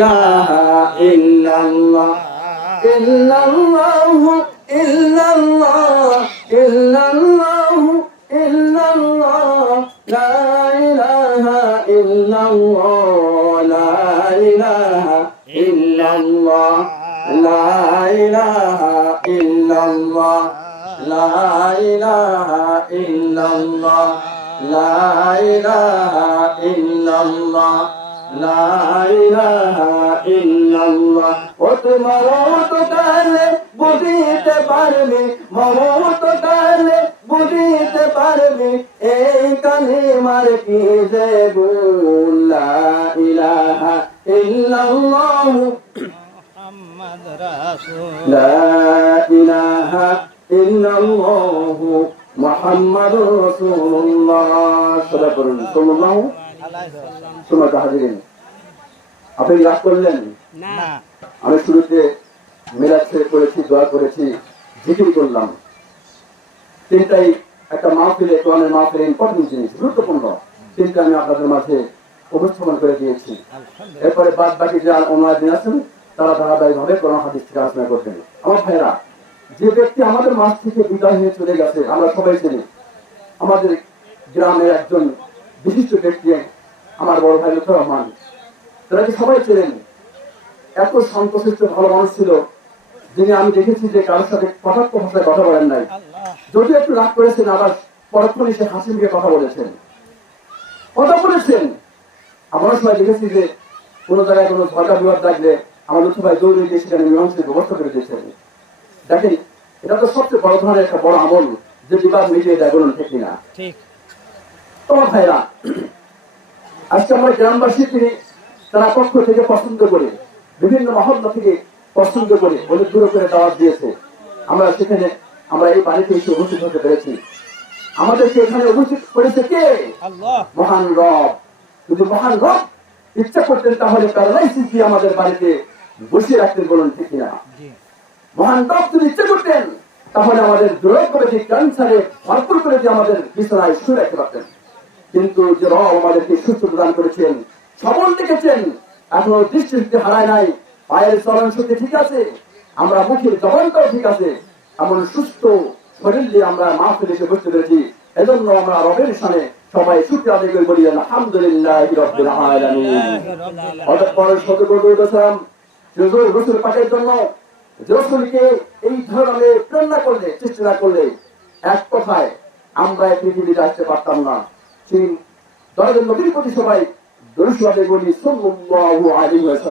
illallah illallah illallah illallah illallah la ilaha illallah la ilaha illallah la ilaha illallah la ilaha illallah la ilaha illallah লা ইলাহা ইল্লাল্লাহ ও তোমার তো কালে বুঝিতে পারবে মমত কালে বুঝিতে পারবে এই কালিমার কি যে গুণ লা ইলাহা ইল্লাল্লাহ মুহাম্মদ রাসূল লা ইলাহা ইল্লাল্লাহ মুহাম্মাদুর রাসূলুল্লাহ সাল্লাল্লাহু আপনি রাগ করলেন না? আমি শুরুতে মিলাদ করেছি, দোয়া করেছি, জিকির করলাম। তিনটাই একটা মাহফিলে, কোরআনের মাহফিলে ইম্পর্টেন্ট জিনিস, গুরুত্বপূর্ণ। তিনটা আমি আপনাদের মাঝে উপস্থাপন করে দিয়েছি। এরপরে বাদ বাকি যে অন্যান্য আছেন তারা ধারাবাহিকভাবে কোরআন হাদিস থেকে আলোচনা করবেন। আমার ভাইরা, যে ব্যক্তি আমাদের মাঝ থেকে বিদায় হয়ে চলে গেছে আমরা সবাই চিনি। আমাদের গ্রামের একজন বিশিষ্ট ব্যক্তি আমার বড় ভাই লুৎফর রহমান, তারা কি সবাই ছিলেন। এত শান্তশিষ্ট ভালো মানুষ ছিল, যিনি আমি দেখেছি যে কারোর সাথে কটাক্ষ ভাষায় কথা বলেন নাই। যদিও একটু রাগ করেছেন, আবার পরক্ষণে সে হাসি মুখে কথা বলেছেন। আমরা সবাই দেখেছি যে কোনো জায়গায় কোনো ঝগড়া বিবাদ থাকলে আমার লুৎফর ভাই দৌড়ে গিয়ে সেখানে মীমাংসার ব্যবস্থা করে দিয়েছেন। দেখেন, এটা তো সবচেয়ে বড় ধরনের একটা বড় আমল, যে বিবাদ মিটিয়ে দেয়, বলুন ঠিক কিনা? তোমার ভাইরা, আজকে আমরা গ্রামবাসী তারা পক্ষ থেকে পছন্দ করে, বিভিন্ন মহল্লা থেকে পছন্দ করে অনেক দূর করে দাওয়াত দিয়েছে। আমরা এই বাড়িতে এসে উপস্থিত হতে পেরেছি। আমাদেরকে এখানে উপস্থিত করেছে কে? মহান রব। যদি মহান রব ইচ্ছা করতেন তাহলে প্যারালাইসিস দিয়ে আমাদের বাড়িতে বসিয়ে রাখতেন, বলুন ঠিক কিনা? মহান রব যদি ইচ্ছা করতেন তাহলে আমাদের দুর্ভাগ্যে ক্যান্সারে ভরপুর করে দিয়ে আমাদের বিছানায় শুয়ে রাখতে পারতেন। কিন্তু যে রব আমাদেরকে সুস্থ প্রদান করেছেন, সবল দেখেছেন, এখনো দৃষ্টি হারায় নাই, পায়ের চলন শক্তি ঠিক আছে, আমরা মুখের জবানটাও ঠিক আছে, এমন সুস্থ শরীর দিয়ে আমরা মাহফিলে এসে বসতে পেরেছি। এজন্য আমরা রবের সামনে সবাই শুকরিয়া আদায় করে বলি আলহামদুলিল্লাহি রাব্বিল আলামিন। অতঃপর সতর্ক করে দিয়েছিলাম রাসূল পাকের জন্য, রাসূলকে এই ধরনের প্রেরণা করলে, চেষ্টা করলে এক কথায় আমরা এই পৃথিবীতে আসতে পারতাম না। সেই দরজা নবীর প্রতি সবাই দরুদ বলি সাল্লাল্লাহু আলাইহি ওয়াসাল্লাম।